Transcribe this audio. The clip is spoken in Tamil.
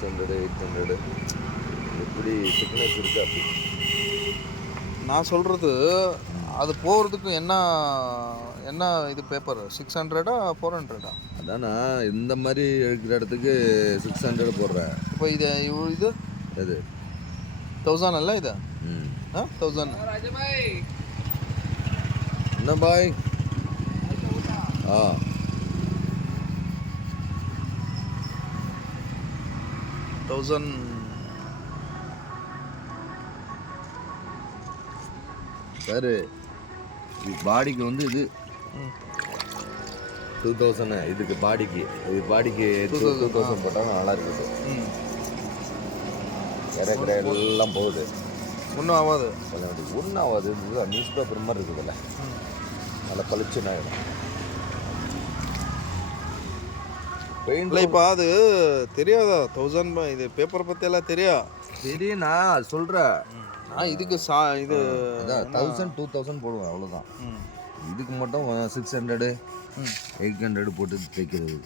600 800 எப்படி திக்னஸ் இருக்கு அப்படி. நான் சொல்கிறது அது போகிறதுக்கு என்ன என்ன இது பேப்பர் 600 400? அதானா இந்த மாதிரி இருக்கிற இடத்துக்கு 600 போடுறேன். இப்போ இது இது எது 1000 அல்ல இது? 1000. என்ன பாய்? 1000. சார் பாடிக்கு வந்து இது 2000. இதுக்கு பாடிக்கு 2000 போட்டாலும் நல்லா இருக்குது. இறக்குற எல்லாம் போகுது, ஒன்றும் ஆகாது. ஒன்றும் ஆகாது. நியூஸ் பேப்பர் மாதிரி இருக்குதுல்ல, நல்லா பளிச்சுன்னு ஆகிடும். இல்லை இப்போ அது தெரியாதா 1000 இது பேப்பரை பற்றியெல்லாம் தெரியும். நான் அது சொல்கிறேன். நான் இதுக்கு இது 1000 2000 போடுவேன், அவ்வளோதான். இதுக்கு மட்டும் 600 800 போட்டு தைக்கிறது.